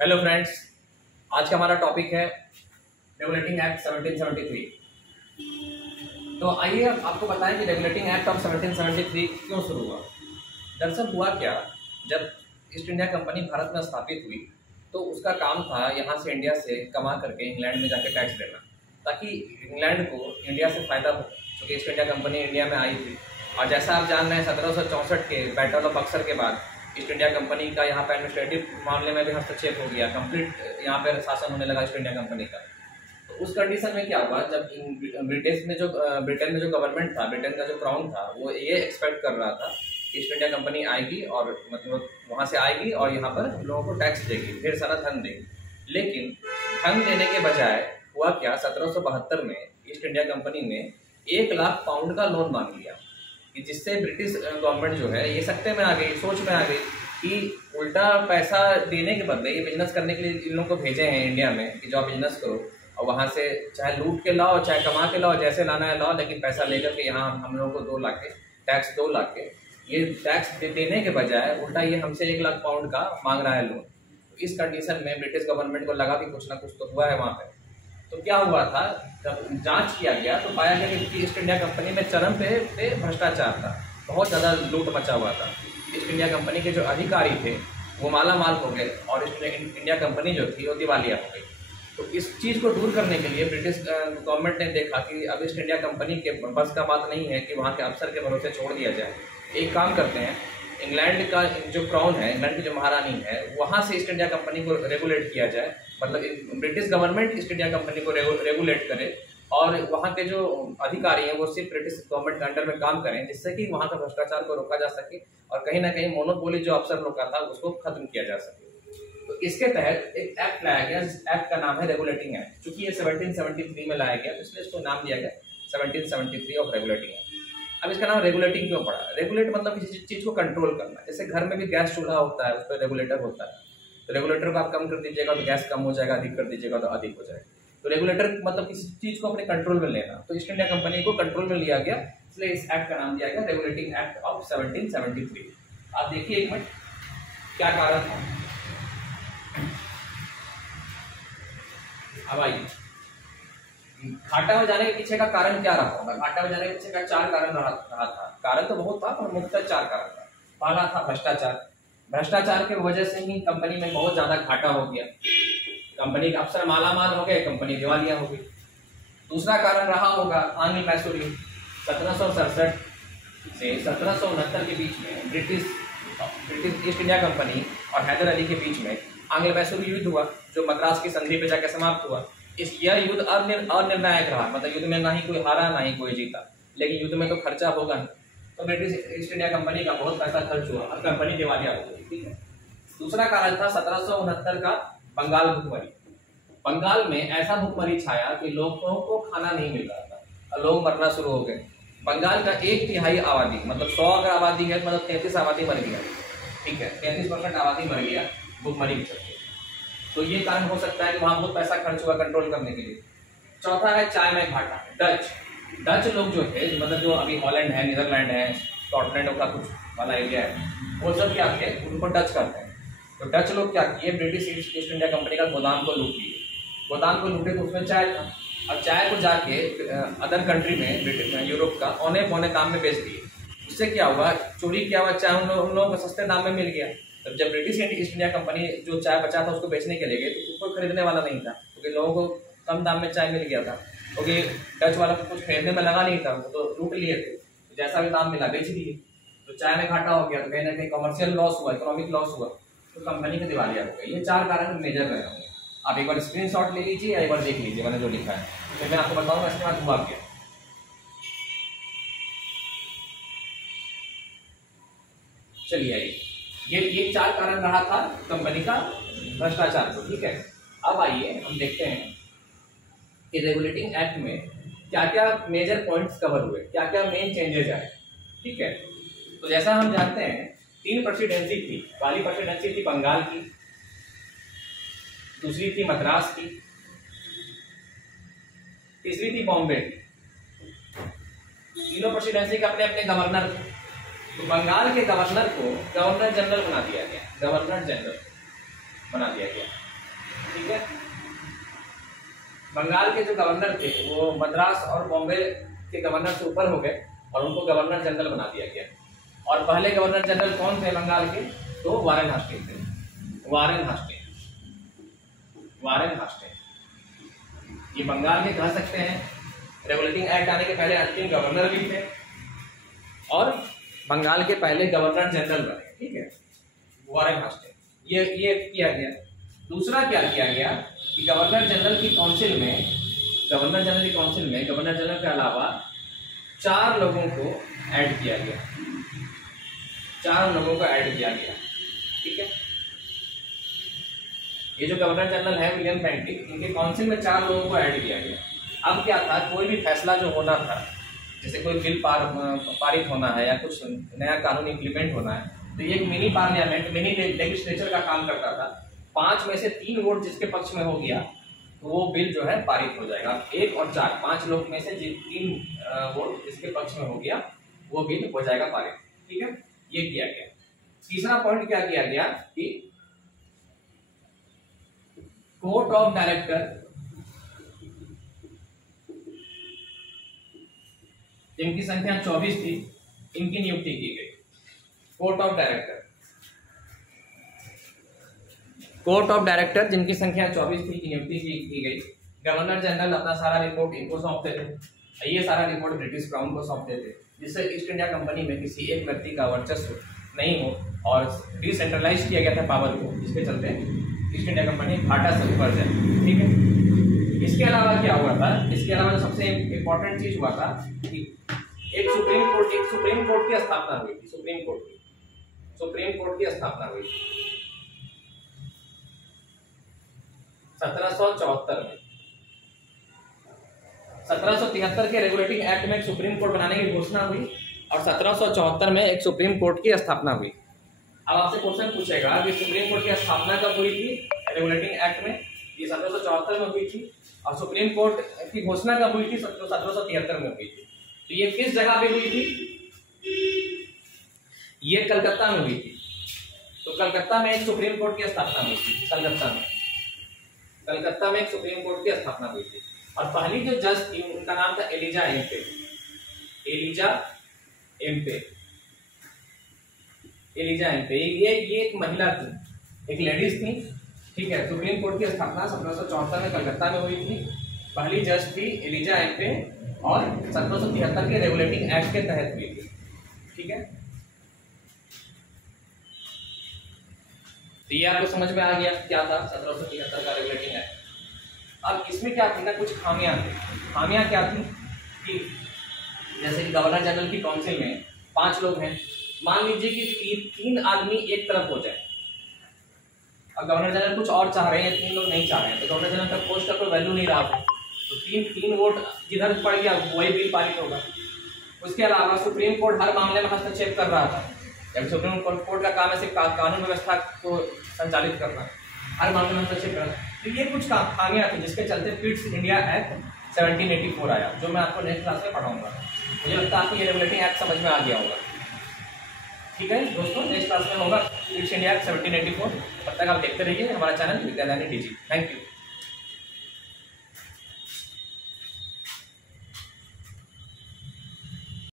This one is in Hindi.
हेलो फ्रेंड्स, आज का हमारा टॉपिक है रेगुलेटिंग एक्ट 1773। तो आइए आपको बताएं कि रेगुलेटिंग एक्ट ऑफ 1773 क्यों शुरू हुआ। दरअसल हुआ क्या, जब ईस्ट इंडिया कंपनी भारत में स्थापित हुई तो उसका काम था यहाँ से इंडिया से कमा करके इंग्लैंड में जाके टैक्स देना, ताकि इंग्लैंड को इंडिया से फायदा हो, क्योंकि ईस्ट इंडिया कंपनी इंडिया में आई थी। और जैसा आप जान रहे हैं 1764 के बैटल ऑफ बक्सर के बाद ईस्ट इंडिया कंपनी का यहाँ पे एडमिनिस्ट्रेटिव मामले में भी हस्तक्षेप हो गया, कंप्लीट यहाँ पे शासन होने लगा ईस्ट इंडिया कंपनी का। तो उस कंडीशन में क्या हुआ, जब ब्रिटेन में जो गवर्नमेंट था, ब्रिटेन का जो क्राउन था, वो ये एक्सपेक्ट कर रहा था ईस्ट इंडिया कंपनी आएगी और मतलब वहाँ से आएगी और यहाँ पर लोगों को टैक्स देगी, ढेर सारा धन देगी। लेकिन धन देने के बजाय हुआ क्या, 1772 में ईस्ट इंडिया कंपनी ने 1 लाख पाउंड का लोन मांग लिया, कि जिससे ब्रिटिश गवर्नमेंट जो है ये सकते में आ गई, सोच में आ गई कि उल्टा पैसा देने के बदले ये बिजनेस करने के लिए इन लोगों को भेजे हैं इंडिया में कि जो आप बिजनेस करो और वहाँ से चाहे लूट के लाओ चाहे कमा के लाओ, जैसे लाना है लाओ, लेकिन पैसा लेकर के यहाँ हम लोगों को 2 लाख के टैक्स, 2 लाख के ये टैक्स देने के बजाय उल्टा ये हमसे 1 लाख पाउंड का मांग रहा है लोन। तो इस कंडीशन में ब्रिटिश गवर्नमेंट को लगा कि कुछ ना कुछ तो हुआ है वहाँ पे। तो क्या हुआ था, जब जांच किया गया तो पाया गया कि ईस्ट इंडिया कंपनी में चरम पे भ्रष्टाचार था, बहुत ज़्यादा लूट मचा हुआ था। ईस्ट इंडिया कंपनी के जो अधिकारी थे वो माला माल हो गए और ईस्ट इंडिया कंपनी जो थी वो दिवालिया हो गई। तो इस चीज़ को दूर करने के लिए ब्रिटिश गवर्नमेंट ने देखा कि अब ईस्ट इंडिया कंपनी के बस का बात नहीं है कि वहाँ के अफसर के भरोसे छोड़ दिया जाए। एक काम करते हैं, इंग्लैंड का जो क्राउन है, इंग्लैंड की जो महारानी है, वहाँ से ईस्ट इंडिया कंपनी को रेगुलेट किया जाए, मतलब British government east India company को रेगुलेट करे और वहाँ के जो अधिकारी हैं वो सिर्फ ब्रिटिश गवर्नमेंट के अंडर में काम करें, जिससे कि वहाँ का भ्रष्टाचार को रोका जा सके और कहीं ना कहीं मोनोपोली जो अफसर लोग का था उसको खत्म किया जा सके। तो इसके तहत एक एक्ट लाया गया, जिस एक्ट का नाम है रेगुलेटिंग एक्ट। चूंकि ये 1773 में लाया गया तो इसलिए इसको नाम दिया गया 1773 ऑफ रेगुलेटिंग एक्ट। अब इसका नाम रेगुलेटिंग क्यों पड़ा? रेगुलेट मतलब किसी चीज को कंट्रोल करना। जैसे घर में भी गैस चूल्हा होता है, उस पर रेगुलेटर होता है, तो रेगुलेटर को आप कम कर दीजिएगा तो गैस कम हो जाएगा, अधिक कर दीजिएगा तो अधिक हो जाएगा। तो रेगुलेटर मतलब किसी चीज को अपने कंट्रोल में लेना। तो ईस्ट इंडिया कंपनी को कंट्रोल में लिया गया, इसलिए इस एक्ट का नाम दिया गया रेगुलेटिंग एक्ट ऑफ 1773। आप देखिए एक मिनट, क्या कारण था। अब आइए, घाटा में जाने के पीछे का कारण क्या रहा होगा। घाटा में जाने के पीछे का 4 कारण रहा था। कारण तो बहुत था पर मुख्यतः 4 कारण था। पहला था भ्रष्टाचार। भ्रष्टाचार की वजह से ही कंपनी में बहुत ज्यादा घाटा हो गया, कंपनी के अफसर मालामाल हो गए, कंपनी दिवालिया हो गई। दूसरा कारण रहा होगा आंग्ल मैसूरी। 1767 से 1769 के बीच में ब्रिटिश ईस्ट इंडिया कंपनी और हैदर अली के बीच में आंग्ल मैसूरी युद्ध हुआ, जो मद्रास की संधि पे जाकर समाप्त हुआ। यह युद्ध अनिर्णायक रहा, मतलब युद्ध में ना ही कोई हारा ना ही कोई जीता, लेकिन युद्ध में तो खर्चा होगा ही। तो ब्रिटिश ईस्ट इंडिया कंपनी का बहुत पैसा खर्च हुआ और कंपनी दिवालिया हो गई। ठीक है। दूसरा कारण था 1769 का बंगाल भुखमरी। बंगाल में ऐसा भुखमरी छाया कि लोगों को खाना नहीं मिल रहा था और लोग मरना शुरू हो गए। बंगाल का 1/3 आबादी, मतलब 100 अगर आबादी है मतलब 33 आबादी मर गया। ठीक है, 33% आबादी मर गया भुखमरी के चलते। तो ये कारण हो सकता है कि वहां बहुत पैसा खर्च हुआ कंट्रोल करने के लिए। चौथा है चाय में घाटा। डच लोग जो थे, मतलब जो अभी हॉलैंड है, नीदरलैंड है, स्कॉटलैंड का कुछ वाला एरिया है, वो सब क्या थे, उनको डच करते हैं। तो डच लोग क्या किए, ब्रिटिश ईस्ट इंडिया कंपनी का गोदाम को लूट लिए। गोदाम को लूटे तो उसमें चाय था, और चाय को जाके अदर कंट्री में, ब्रिटिश यूरोप का औने पौने दाम में बेच दिए। उससे क्या हुआ, चोरी किया हुआ चाय उन लोगों को सस्ते दाम में मिल गया। तो जब ब्रिटिश ईस्ट इंडिया कंपनी जो चाय बचा था उसको बेचने के लिए गई तो उसको खरीदने वाला नहीं था, क्योंकि लोगों को कम दाम में चाय मिल गया था, क्योंकि डच वाला को कुछ खरीदने में लगा नहीं था, वो तो लूट लिए थे, तो जैसा भी दाम मिला बेच दिए। तो चाय में घाटा हो गया, तो कहीं ना कहीं कमर्शियल लॉस हुआ, इकोनॉमिक लॉस हुआ, तो कंपनी की दिवालिया हो गई। ये 4 कारण मेजर रहे होंगे। आप एक बार स्क्रीनशॉट ले लीजिए, एक बार देख लीजिए मैंने जो लिखा है, फिर मैं आपको बताऊंगा इसके बाद हुआ क्या। चलिए, ये 4 कारण रहा था कंपनी का भ्रष्टाचार को। ठीक है, अब आइए हम देखते हैं कि रेगुलेटिंग एक्ट में क्या क्या मेजर पॉइंट्स कवर हुए, क्या क्या मेन चेंजेस आए। ठीक है, तो जैसा हम जानते हैं 3 प्रेसिडेंसी थी। पहली प्रेसिडेंसी थी बंगाल की, दूसरी थी मद्रास की, तीसरी थी बॉम्बे की। तीनों प्रेसिडेंसी के अपने अपने गवर्नर थे। तो बंगाल के गवर्नर को गवर्नर जनरल बना दिया गया, गवर्नर जनरल बना दिया गया। ठीक है। बंगाल के जो गवर्नर थे वो मद्रास और बॉम्बे के गवर्नर से ऊपर हो गए और उनको गवर्नर जनरल बना दिया गया। और पहले गवर्नर जनरल कौन थे बंगाल के? तो वारेन हास्टिंग थे। वारेन हास्टिंग ये बंगाल के कह सकते हैं रेगुलेटिंग एक्ट आने के पहले अंतिम गवर्नर भी थे और बंगाल के पहले गवर्नर जनरल बने। ठीक है, वारेन हास्टिंग ये किया गया। दूसरा क्या किया गया कि गवर्नर जनरल की काउंसिल में गवर्नर जनरल के अलावा 4 लोगों को ऐड किया गया। ठीक है, ये जो गवर्नर जनरल है विलियम बेंटिक, इनके काउंसिल में 4 लोगों को ऐड किया गया। अब क्या था, कोई भी फैसला जो होना था, जैसे कोई बिल पारित होना है या कुछ नया कानून इम्प्लीमेंट होना है, तो ये एक मिनी पार्लियामेंट, मिनी लेजिस्लेचर का काम करता था। 5 में से 3 वोट जिसके पक्ष में हो गया तो वो बिल जो है पारित हो जाएगा। 1 और 4 5 लोग में से 3 वोट जिसके पक्ष में हो गया वो बिल हो जाएगा पारित। ठीक है, ये किया गया। तीसरा पॉइंट क्या किया गया कि कोर्ट ऑफ डायरेक्टर जिनकी संख्या 24 थी, इनकी नियुक्ति की गई। कोर्ट ऑफ डायरेक्टर जिनकी संख्या 24 थी की नियुक्ति की गई। गवर्नर जनरल अपना सारा रिपोर्ट इनको सौंपते थे, ये सारा रिपोर्ट ब्रिटिश क्राउन को सौंपते थे, जिससे ईस्ट इंडिया कंपनी में किसी एक व्यक्ति का वर्चस्व नहीं हो और डिसेंट्रलाइज किया गया था पावर को, जिसके चलते ईस्ट इंडिया कंपनी घाटा से उभर जाए। ठीक है, इसके अलावा क्या हुआ था, इसके अलावा जो सबसे इम्पोर्टेंट चीज हुआ था कि एक सुप्रीम कोर्ट की स्थापना हुई थी। सुप्रीम कोर्ट की स्थापना हुई थी 1774 में। 1773 के रेगुलेटिंग एक्ट में एक सुप्रीम कोर्ट बनाने की घोषणा हुई और 1774 में एक सुप्रीम कोर्ट की स्थापना हुई। अब आपसे क्वेश्चन पूछेगा कि सुप्रीम कोर्ट की स्थापना कब हुई थी रेगुलेटिंग एक्ट में? ये 1774 में हुई थी और सुप्रीम कोर्ट की घोषणा कब हुई थी? 1773 में हुई थी। तो ये किस जगह पे हुई थी? ये कलकत्ता में हुई थी। तो कलकत्ता में एक सुप्रीम कोर्ट की स्थापना हुई थी। कलकत्ता में एक सुप्रीम कोर्ट की स्थापना हुई थी और पहली जो जज थी उनका नाम था एलिजा एम्पे। ये एक महिला थी, एक लेडीज थी। ठीक है, सुप्रीम कोर्ट की स्थापना 1774 में कलकत्ता में हुई थी। पहली जज थी एलिजा एम्पे और 1773 के रेगुलेटिंग एक्ट के तहत हुई थी। ठीक है, तो ये आपको समझ में आ गया क्या था 1773 का रेगुलेटिंग एक्ट। अब इसमें क्या थी ना, कुछ खामियां क्या थी कि जैसे कि गवर्नर जनरल की काउंसिल में 5 लोग हैं, मान लीजिए कि 3 आदमी एक तरफ हो जाए और गवर्नर जनरल कुछ और चाह रहे हैं, 3 लोग नहीं चाह रहे हैं, तो गवर्नर जनरल का पोस्ट का कोई वैल्यू नहीं रहा, तो 3 वोट जिधर पड़ गया वही बिल पारित होगा। उसके अलावा सुप्रीम कोर्ट हर मामले में हस्तक्षेप कर रहा था। जब सुप्रीम कोर्ट का काम है सिर्फ कानून व्यवस्था को संचालित करना, हर मामले में हस्तक्षेप करना, तो ये कुछ खामियां थी जिसके चलते पिट्स इंडिया एक्ट 1784 आया, जो मैं आपको नेक्स्ट क्लास में पढ़ाऊंगा। मुझे लगता है आपको ये रेगुलेटिंग एक्ट समझ में आ गया होगा। ठीक है दोस्तों, नेक्स्ट क्लास में होगा पिट्स इंडिया एक्ट 1784। तब तक आप देखते रहिए हमारा channel Vidyadani DG. Thank you.